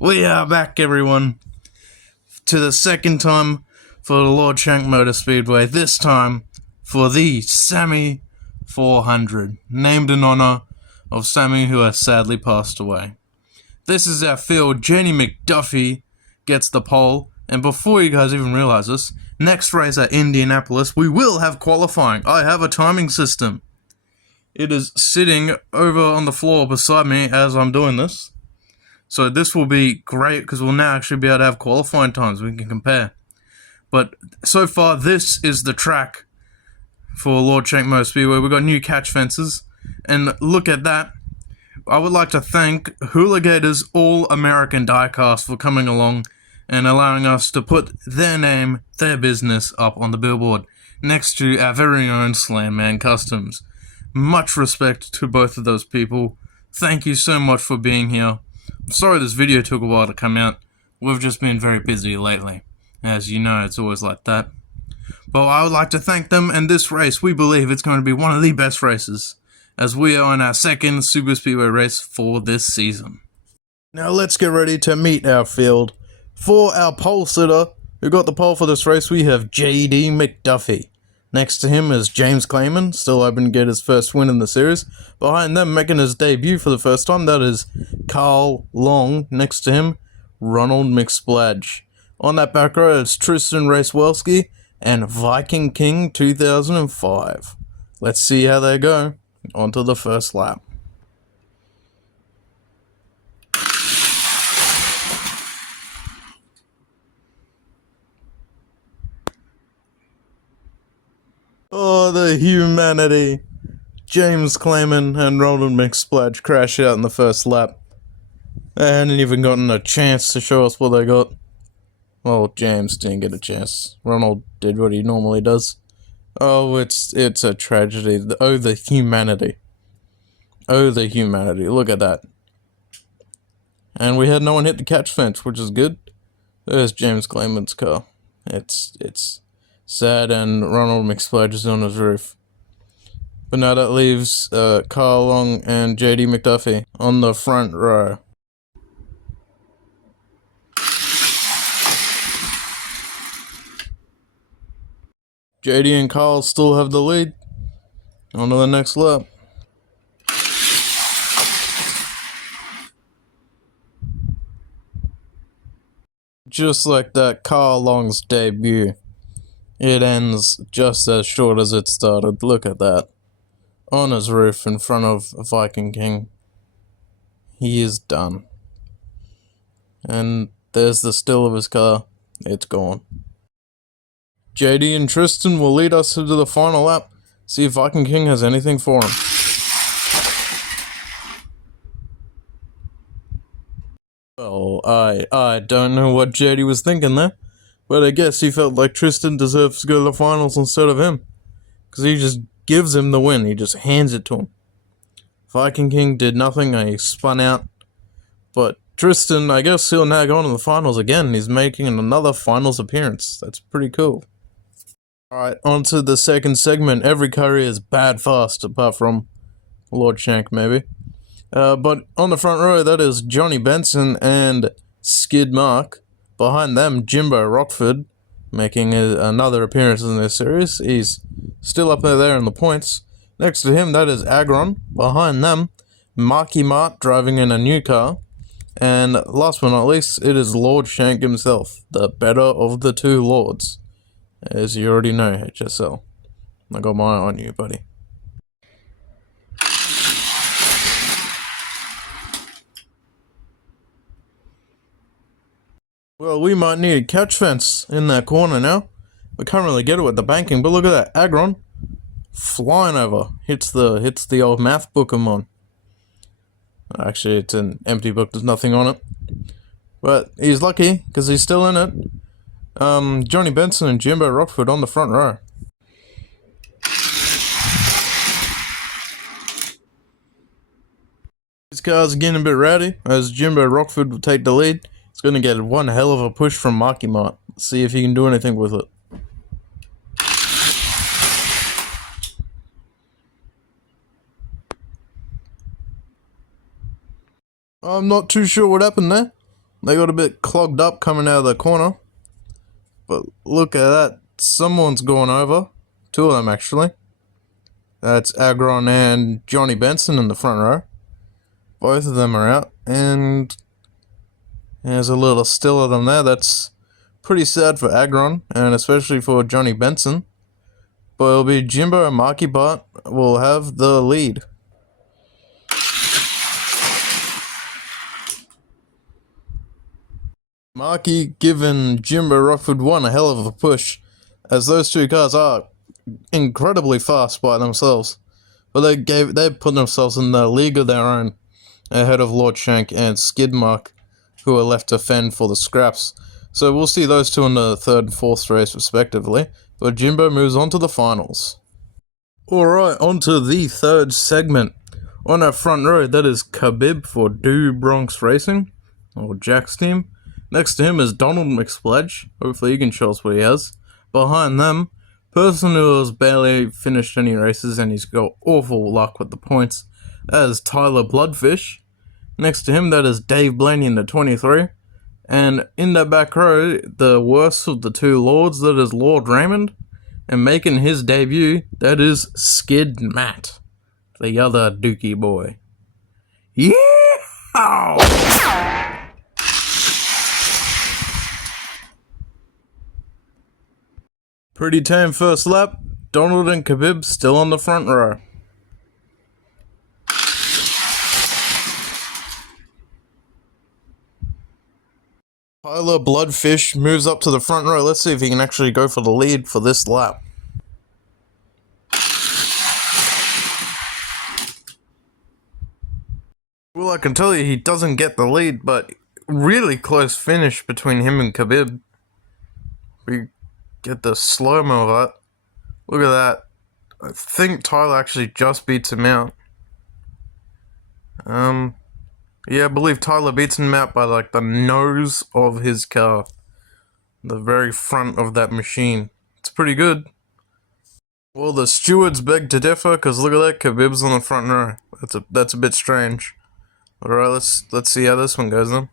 We are back, everyone, to the second time for the Lord Shank Motor Speedway. This time for the Sammy 400, named in honor of Sammy, who has sadly passed away. This is our field. Jenny McDuffie gets the pole, and before you guys even realize this, next race at Indianapolis, we will have qualifying. I have a timing system. It is sitting over on the floor beside me as I'm doing this. So this will be great because we'll now actually be able to have qualifying times we can compare. But so far, this is the track for Lord Shank Motor Speedway. We've got new catch fences. And look at that. I would like to thank Hooligators All-American Diecast for coming along and allowing us to put their name, their business up on the billboard next to our very own Slanman Customs. Much respect to both of those people. Thank you so much for being here. I'm sorry this video took a while to come out. We've just been very busy lately. As you know, it's always like that. But I would like to thank them, and this race, we believe it's going to be one of the best races, as we are on our second Super Speedway race for this season. Now let's get ready to meet our field. For our pole sitter, who got the pole for this race, we have J.D. McDuffie. Next to him is James Clayman, still hoping to get his first win in the series. Behind them, making his debut for the first time, that is Carl Long. Next to him, Ronald McSpladge. On that back row, it's Tristan Racewelski and Viking King 2005. Let's see how they go. On to the first lap. Oh, the humanity. James Clayman and Ronald McSpladge crash out in the first lap. They hadn't even gotten a chance to show us what they got. Well, James didn't get a chance. Ronald did what he normally does. Oh, it's a tragedy. Oh, the humanity. Oh, the humanity. Look at that. And we had no one hit the catch fence, which is good. There's James Clayman's car. It's sad, and Ronald McSpladge is on his roof. But now that leaves Carl Long and J.D. McDuffie on the front row. JD and Carl still have the lead. On to the next lap. Just like that, Carl Long's debut. It ends just as short as it started. Look at that. On his roof in front of Viking King. He is done. And there's the still of his car. It's gone. JD and Tristan will lead us into the final lap. See if Viking King has anything for him. Well, I don't know what JD was thinking there. But I guess he felt like Tristan deserves to go to the finals instead of him. Because he just gives him the win. He just hands it to him. Viking King did nothing. He spun out. But Tristan, I guess he'll now go on to the finals again. He's making another finals appearance. That's pretty cool. Alright, on to the second segment. Every career is bad fast, apart from Lord Shank, maybe. But on the front row, that is Johnny Benson and Skid Mark. Behind them, Jimbo Rockford, making another appearance in this series. He's still up there in the points. Next to him, that is Agron. Behind them, Marky Mart driving in a new car. And last but not least, it is Lord Shank himself, the better of the two lords. As you already know, HSL. I got my eye on you, buddy. Well, we might need a catch fence in that corner now. We can't really get it with the banking, but look at that. Agron flying over. Hits the old math book I'm on. Actually, it's an empty book. There's nothing on it. But he's lucky, because he's still in it. Johnny Benson and Jimbo Rockford on the front row. These cars are getting a bit rowdy, as Jimbo Rockford will take the lead. He's going to get one hell of a push from Marky Mart. See if he can do anything with it. I'm not too sure what happened there. They got a bit clogged up coming out of the corner. But look at that. Someone's gone over. Two of them, actually. That's Agron and Johnny Benson in the front row. Both of them are out. And there's a little still of them there. That's pretty sad for Agron, and especially for Johnny Benson. But it'll be Jimbo and Marky Bart will have the lead. Marky giving Jimbo Rockford 1 a hell of a push, as those two cars are incredibly fast by themselves. But they put themselves in the league of their own, ahead of Lord Shank and Skidmark, who are left to fend for the scraps. So we'll see those two in the third and fourth race respectively, but Jimbo moves on to the finals. Alright, on to the third segment. On our front row, that is Khabib for Do Bronx Racing, or Jack's team. Next to him is Donald McSpledge. Hopefully he can show us what he has. Behind them, person who has barely finished any races and he's got awful luck with the points, that is Tyler Bloodfish. Next to him, that is Dave Blaney in the 23. And in the back row, the worst of the two lords, that is Lord Raymond. And making his debut, that is Skid Matt, the other Dookie boy. Yeah! Pretty tame first lap. Donald and Khabib still on the front row. Tyler Bloodfish moves up to the front row. Let's see if he can actually go for the lead for this lap. Well, I can tell you he doesn't get the lead, but really close finish between him and Khabib. We get the slow-mo of that. Look at that. I think Tyler actually just beats him out. Yeah, I believe Tyler beats him out by like the nose of his car. The very front of that machine. It's pretty good. Well, the stewards beg to differ, because look at that, Khabib's on the front row. That's a bit strange. Alright, let's see how this one goes then.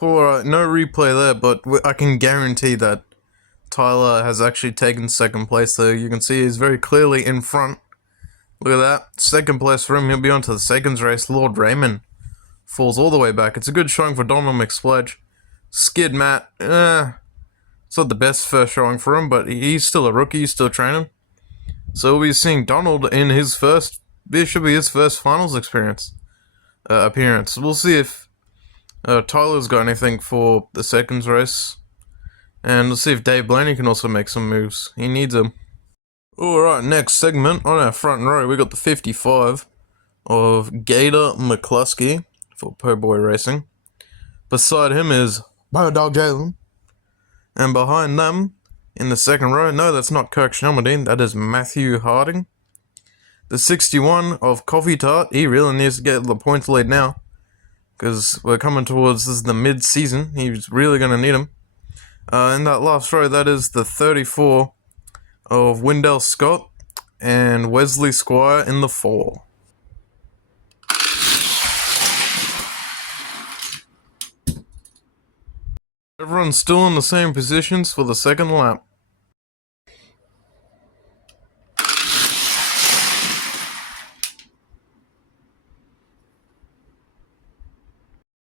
Alright, no replay there, but I can guarantee that Tyler has actually taken second place there. You can see he's very clearly in front. Look at that. Second place for him. He'll be on to the seconds race. Lord Raymond falls all the way back. It's a good showing for Donald McSpledge. Skid Matt, it's not the best first showing for him, but he's still a rookie. He's still training. So we'll be seeing Donald in his first, this should be his first finals appearance. We'll see if Tyler's got anything for the seconds race. And let's see if Dave Blaney can also make some moves. He needs them. Alright, next segment. On our front row, we got the 55 of Gator McCluskey for Po' Boy Racing. Beside him is Bird Dog Jalen. And behind them, in the second row, no, that's not Kirk Shelmerdine, that is Matthew Harding. The 61 of Coffee Tart, he really needs to get the points lead now, because we're coming towards, this is the mid-season, he's really going to need them. In that last row, that is the 34 of Wendell Scott and Wesley Squire in the 4. Everyone's still in the same positions for the second lap.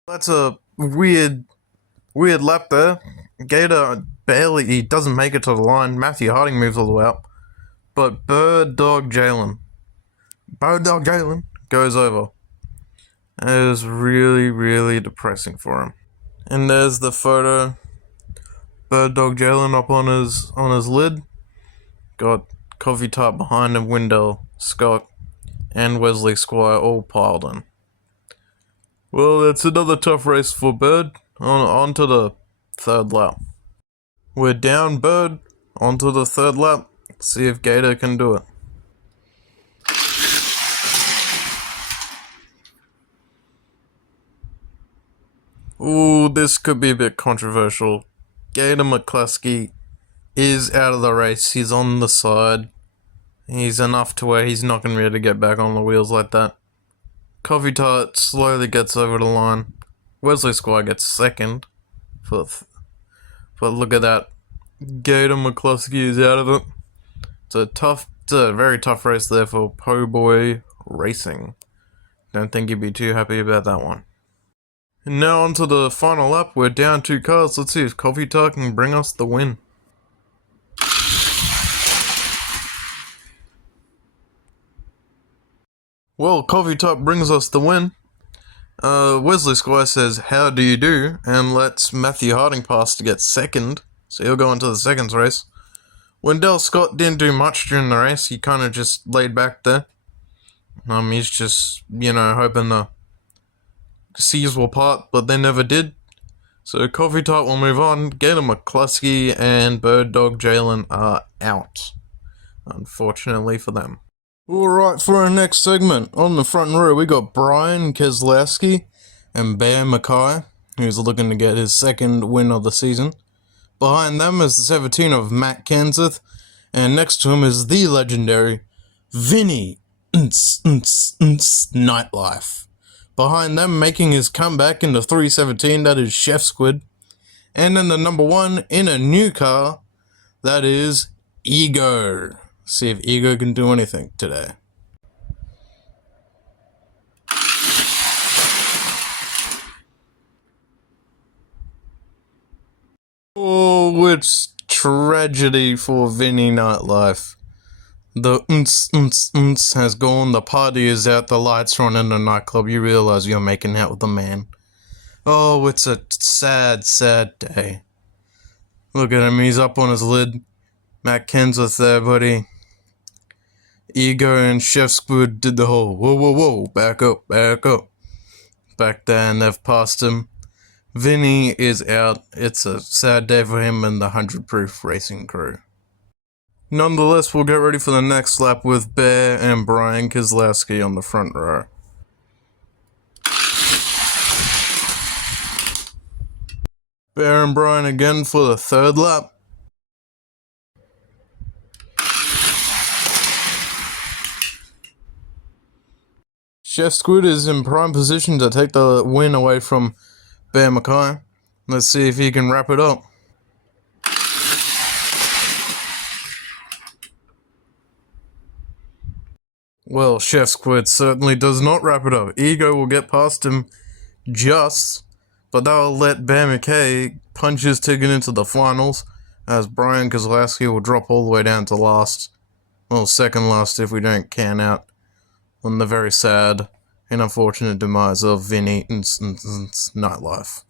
That's a weird lap there. Gator barely, he doesn't make it to the line. Matthew Harding moves all the way up. But Bird Dog Jalen goes over. It is really, really depressing for him. And there's the photo. Bird Dog Jalen up on his lid. Got Coffee Tart behind him, Wendell Scott and Wesley Squire all piled in. Well, that's another tough race for Bird. On to the third lap. We're down Bird. On to the third lap. Let's see if Gator can do it. Ooh, this could be a bit controversial. Gator McCluskey is out of the race. He's on the side. He's enough to where he's not going to be able to get back on the wheels like that. Coffee Tart slowly gets over the line. Wesley Squire gets second. But look at that. Gator McCluskey is out of it. It's a very tough race there for Po Boy Racing. Don't think he'd be too happy about that one. And now on to the final lap. We're down 2 cars. Let's see if Coffee Tart can bring us the win. Well, Coffee Tart brings us the win. Wesley Squire says, "How do you do?" and lets Matthew Harding pass to get second. So he'll go into the seconds race. Wendell Scott didn't do much during the race. He kind of just laid back there. He's just, hoping the seas will part, but they never did. So Coffee Tart will move on. Gator McCluskey and Bird Dog Jalen are out, unfortunately for them. Alright, for our next segment, on the front row we got Brian Keselowski and Bear Mackay, who's looking to get his second win of the season. Behind them is the 17 of Matt Kenseth, and next to him is the legendary Vinny Nightlife. Behind them, making his comeback in the 317, that is Chef Squid. And in the number 1, in a new car, that is Ego. See if Ego can do anything today. Oh, it's tragedy for Vinny Nightlife. The has gone, the party is out, the lights are on in the nightclub, you realize you're making out with a man. Oh, it's a sad, sad day. Look at him, he's up on his lid. Matt Kenseth there, buddy. Ego and Chef Squid did the whole whoa, whoa, whoa, back up. Back there, and they've passed him. Vinny is out. It's a sad day for him and the 100 Proof Racing crew. Nonetheless, we'll get ready for the next lap with Bear and Brian Keselowski on the front row. Bear and Brian again for the third lap. Chef Squid is in prime position to take the win away from Bear Mackay. Let's see if he can wrap it up. Well, Chef Squid certainly does not wrap it up. Ego will get past him just, but that'll let Bear Mackay punch his ticket into the finals, as Brian Keselowski will drop all the way down to last. Well, second last if we don't can out on the very sad and unfortunate demise of Vinny Nightlife.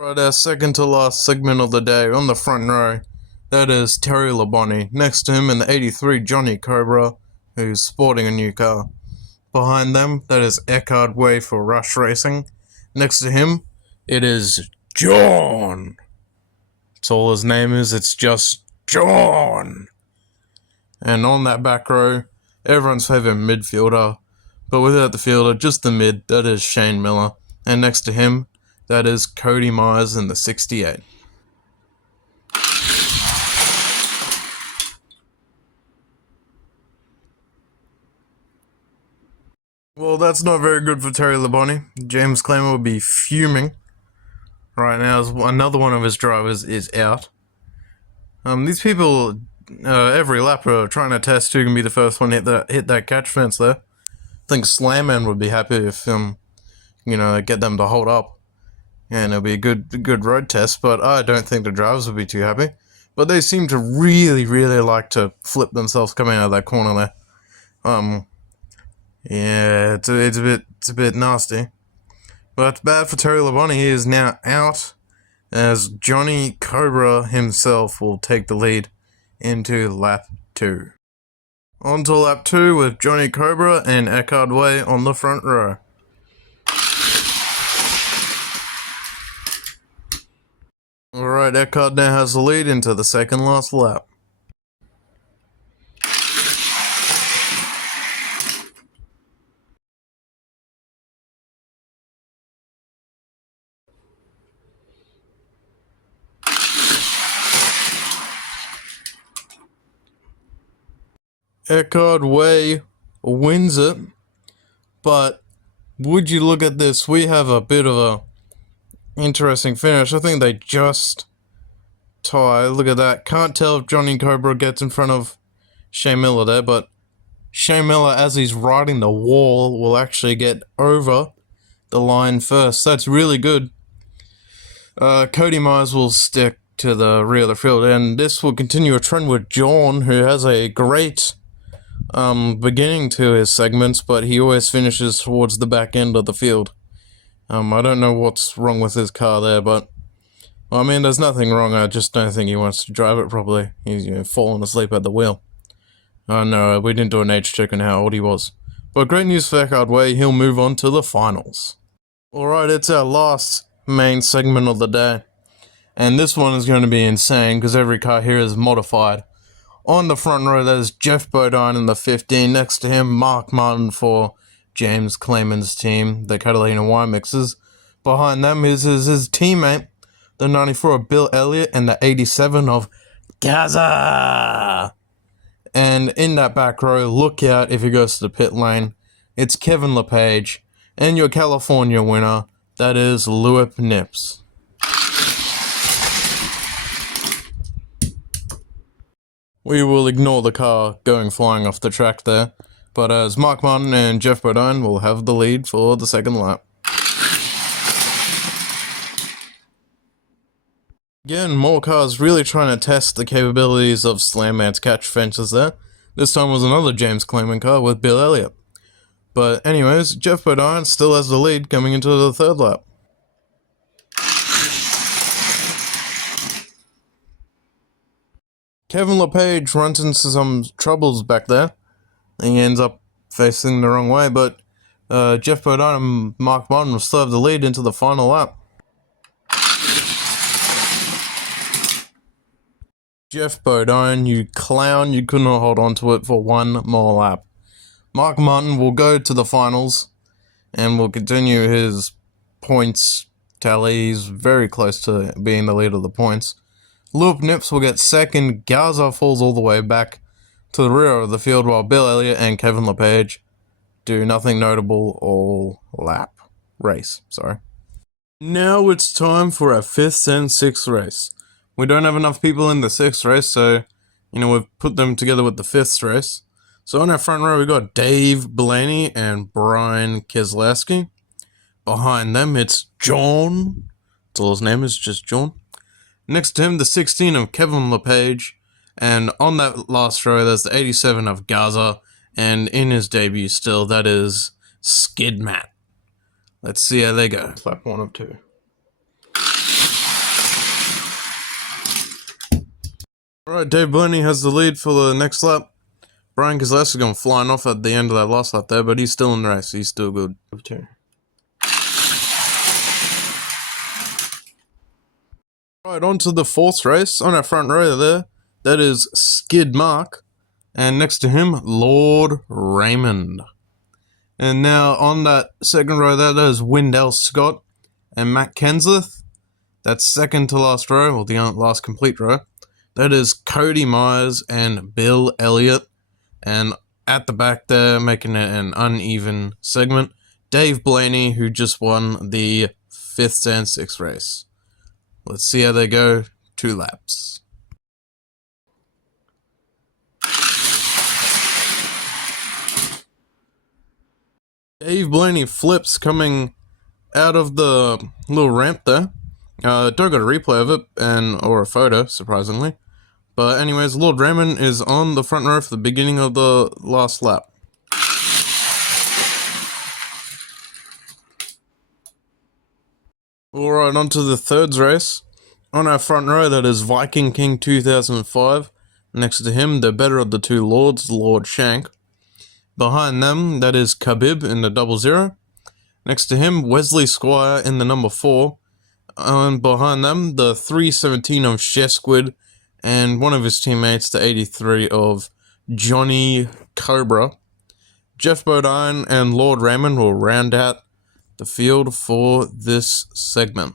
Right, our second to last segment of the day on the front row, that is Terry Labonte. Next to him in the 83, Johnny Cobra, who's sporting a new car. Behind them, that is Eckhard Way for Rush Racing. Next to him, it is John. That's all his name is, it's just John. And on that back row, everyone's favourite midfielder, but without the fielder, just the mid, that is Shane Miller. And next to him, that is Cody Myers in the 68. Well, that's not very good for Terry Labonte. James Clamer will be fuming right now as another one of his drivers is out. These people, every lap are trying to test who can be the first one to hit that catch fence there. I think Slanman would be happy if, get them to hold up. And it'll be a good road test, but I don't think the drivers would be too happy. But they seem to really, really like to flip themselves coming out of that corner there. Yeah, it's a bit nasty. But it's bad for Terry Labonte. He is now out, as Johnny Cobra himself will take the lead into lap 2. On to lap 2 with Johnny Cobra and Eckhard Way on the front row. Alright, Eckhard now has the lead into the second last lap. Eckhard Way wins it, but would you look at this? We have a bit of a interesting finish. I think they just tie. Look at that. Can't tell if Johnny Cobra gets in front of Shane Miller there, but Shane Miller, as he's riding the wall, will actually get over the line first. That's really good. Cody Myers will stick to the rear of the field, and this will continue a trend with John, who has a great beginning to his segments, but he always finishes towards the back end of the field. I don't know what's wrong with his car there, but I mean, there's nothing wrong. I just don't think he wants to drive it properly. He's falling asleep at the wheel. Oh no, we didn't do an age check on how old he was. But great news for Eckhard Way, he'll move on to the finals. Alright, it's our last main segment of the day. And this one is going to be insane, because every car here is modified. On the front row, there's Jeff Bodine in the 15. Next to him, Mark Martin for James Clayman's team, the Catalina Wine Mixers. Behind them is his teammate, the 94 of Bill Elliott, and the 87 of Gaza. And in that back row, look out if he goes to the pit lane. It's Kevin LePage, and your California winner, that is Lewip Nips. We will ignore the car going flying off the track there, but as Mark Martin and Jeff Bodine will have the lead for the second lap. Again, more cars really trying to test the capabilities of Slanman's catch fences there. This time was another James Clayman car with Bill Elliott. But anyways, Jeff Bodine still has the lead coming into the third lap. Kevin LePage runs into some troubles back there. He ends up facing the wrong way, but Jeff Bodine and Mark Martin will still have the lead into the final lap. Jeff Bodine, you clown, you could not hold on to it for one more lap. Mark Martin will go to the finals and will continue his points tally. He's very close to being the leader of the points. Lewip Nips will get second. Garza falls all the way back to the rear of the field, while Bill Elliott and Kevin LePage do nothing notable all race. Now it's time for our 5th and 6th race. We don't have enough people in the 6th race, so, we've put them together with the 5th race. So on our front row, we've got Dave Blaney and Brian Keselowski. Behind them, it's John. That's all his name is, just John. Next to him, the 16 of Kevin LePage. And on that last row, there's the 87 of Gaza. And in his debut still, that is Skid Matt. Let's see how they go. Lap 1 of 2. Alright, Dave Blaney has the lead for the next lap. Brian Keselowski is going flying off at the end of that last lap there, but he's still in the race. He's still good. Alright, on to the 4th race. On our front row there, that is Skid Mark. And next to him, Lord Raymond. And now on that second row there, that is Wendell Scott and Matt Kenseth. That's second to last row, or the last complete row. That is Cody Myers and Bill Elliott. And at the back there, making it an uneven segment, Dave Blaney, who just won the 5th and 6th race. Let's see how they go. 2 laps. Dave Blaney flips coming out of the little ramp there. Don't got a replay of it, or a photo, surprisingly. But anyways, Lord Raymond is on the front row for the beginning of the last lap. Alright, on to the 3rd race. On our front row, that is Viking King 2005. Next to him, the better of the 2 lords, Lord Shank. Behind them, that is Khabib in the 00. Next to him, Wesley Squire in the number 4. And behind them, the 317 of Chef Squid. And one of his teammates, the 83 of Johnny Cobra. Jeff Bodine and Lord Raymond will round out the field for this segment.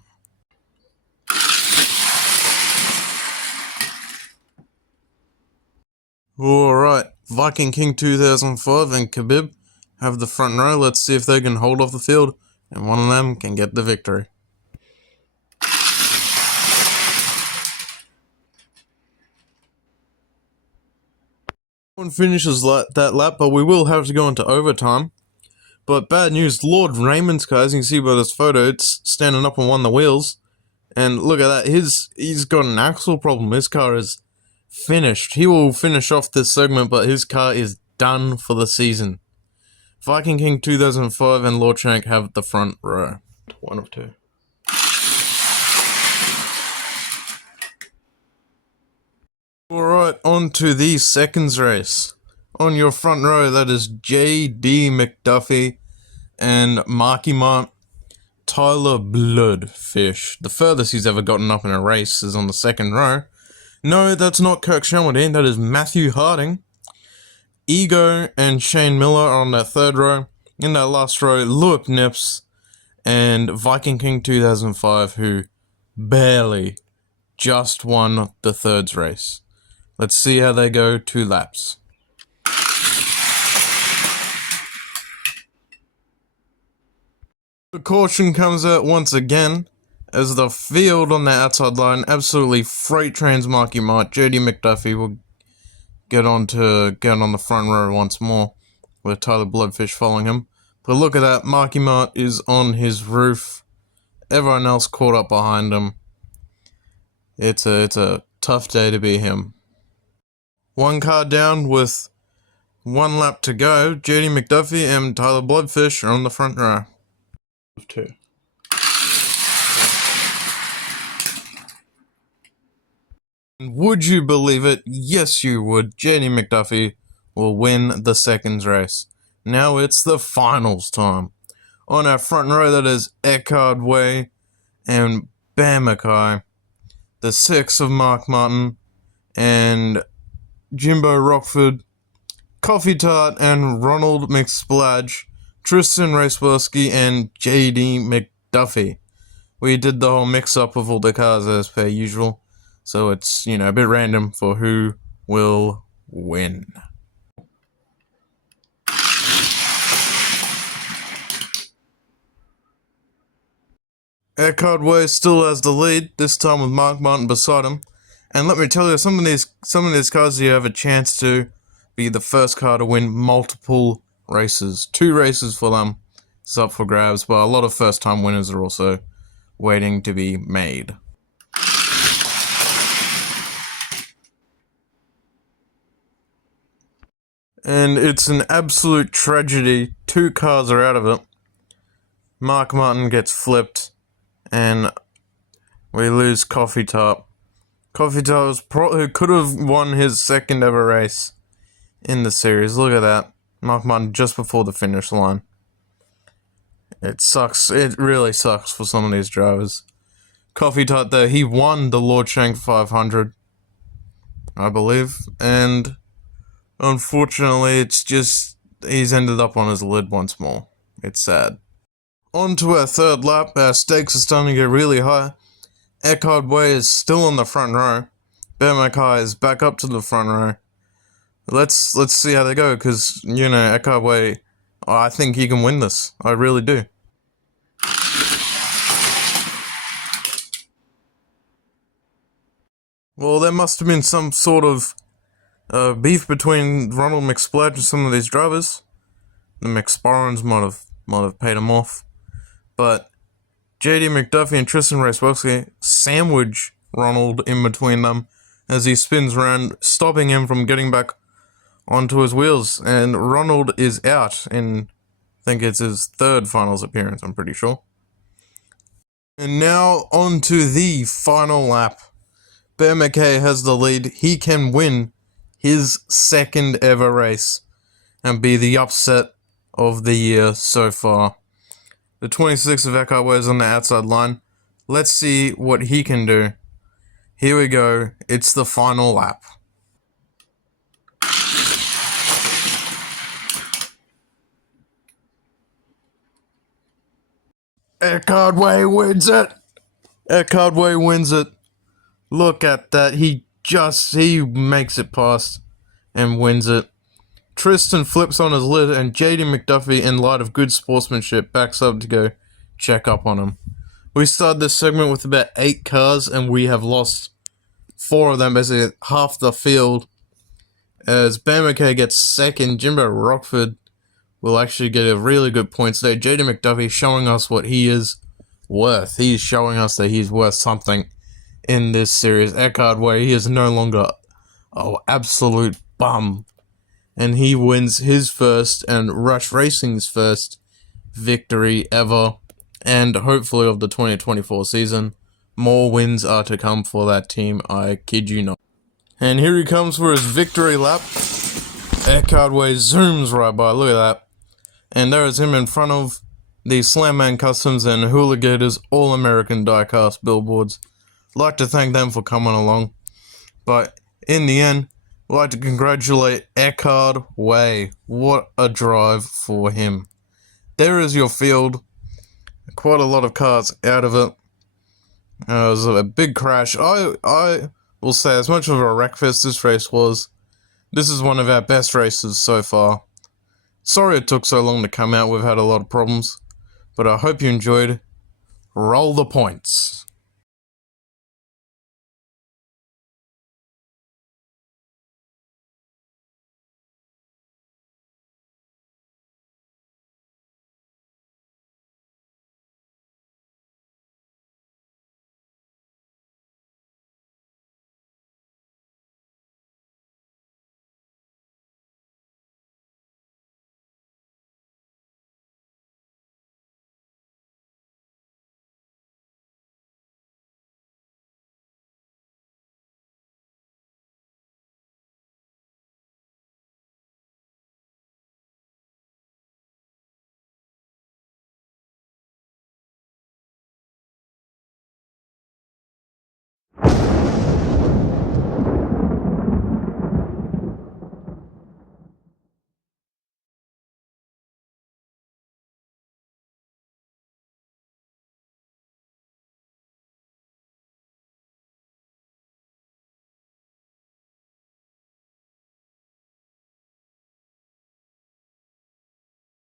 Alright, Viking King 2005 and Khabib have the front row. Let's see if they can hold off the field, and one of them can get the victory. One finishes that lap, but we will have to go into overtime. But bad news, Lord Raymond's car, as you can see by this photo, it's standing up on one of the wheels. And look at that, he's got an axle problem. His car is finished. He will finish off this segment, but his car is done for the season. Viking King 2005 and Lord Shank have the front row. One of two. Alright, on to the seconds race. On your front row, that is J.D. McDuffie and Marky Mark Tyler Bloodfish. The furthest he's ever gotten up in a race is on the second row. No, that's not Kirk Shelmerdine, that is Matthew Harding. Ego and Shane Miller are on that third row. In that last row, Luke Nips and Viking King 2005, who barely just won the thirds race. Let's see how they go 2 laps. The caution comes out once again, as the field on the outside line absolutely freight trains Marky Mark. JD McDuffie will get on the front row once more, with Tyler Bloodfish following him. But look at that, Marky Mark is on his roof. Everyone else caught up behind him. It's a tough day to be him. One car down with 1 lap to go. JD McDuffie and Tyler Bloodfish are on the front row. 2. Would you believe it? Yes, you would. JD McDuffie will win the seconds race. Now it's the finals time. On our front row, that is Eckhard Way and Bam Mackay. The 6 of Mark Martin and Jimbo Rockford, Coffee Tart and Ronald McSplodge, Tristan Raceworski and JD McDuffie. We did the whole mix-up of all the cars as per usual, so it's, a bit random for who will win. Eckhard Way still has the lead, this time with Mark Martin beside him. And let me tell you, some of these cars you have a chance to be the first car to win multiple races. 2 races for them. It's up for grabs, but a lot of first-time winners are also waiting to be made. And it's an absolute tragedy. 2 cars are out of it. Mark Martin gets flipped, and we lose Coffee Tart. Coffee Tart who could have won his second ever race in the series. Look at that. Mark Martin just before the finish line. It sucks. It really sucks for some of these drivers. Coffee Tart though, he won the Lord Shank 500, I believe. And unfortunately, it's just, he's ended up on his lid once more. It's sad. On to our third lap. Our stakes are starting to get really high. Eckhard Way is still on the front row. Bear Mackay is back up to the front row. Let's see how they go, because, Eckhard Way, I think he can win this. I really do. Well, there must have been some sort of beef between Ronald McSplodge and some of these drivers. The McSparrons might have paid him off. But JD McDuffie and Tristan Raceworski sandwich Ronald in between them as he spins around, stopping him from getting back onto his wheels. And Ronald is out in, I think it's his 3rd finals appearance, I'm pretty sure. And now on to the final lap. Bear McKay has the lead. He can win his 2nd ever race and be the upset of the year so far. The 26 of Eckhart Way is on the outside line. Let's see what he can do. Here we go. It's the final lap. Eckhart Way wins it. Eckhart Way wins it. Look at that. He makes it past and wins it. Tristan flips on his lid, and JD McDuffie, in light of good sportsmanship, backs up to go check up on him. We started this segment with about 8 cars, and we have lost 4 of them, basically half the field. As Bam McKay gets second, Jimbo Rockford will actually get a really good point today. JD McDuffie showing us what he is worth. He's showing us that he's worth something in this series. Eckhart Way, he is no longer an absolute bum. And he wins his first and Rush Racing's first victory ever. And hopefully of the 2024 season. More wins are to come for that team, I kid you not. And here he comes for his victory lap. Eckhart Way zooms right by, look at that. And there is him in front of the Slanman Customs and Hooligators All-American diecast billboards. Like to thank them for coming along. But in the end, I'd like to congratulate Eckhart Way. What a drive for him. There is your field. Quite a lot of cars out of it. It was a big crash. I will say, as much of a wreckfest this race was, this is one of our best races so far. Sorry it took so long to come out. We've had a lot of problems. But I hope you enjoyed. Roll the points.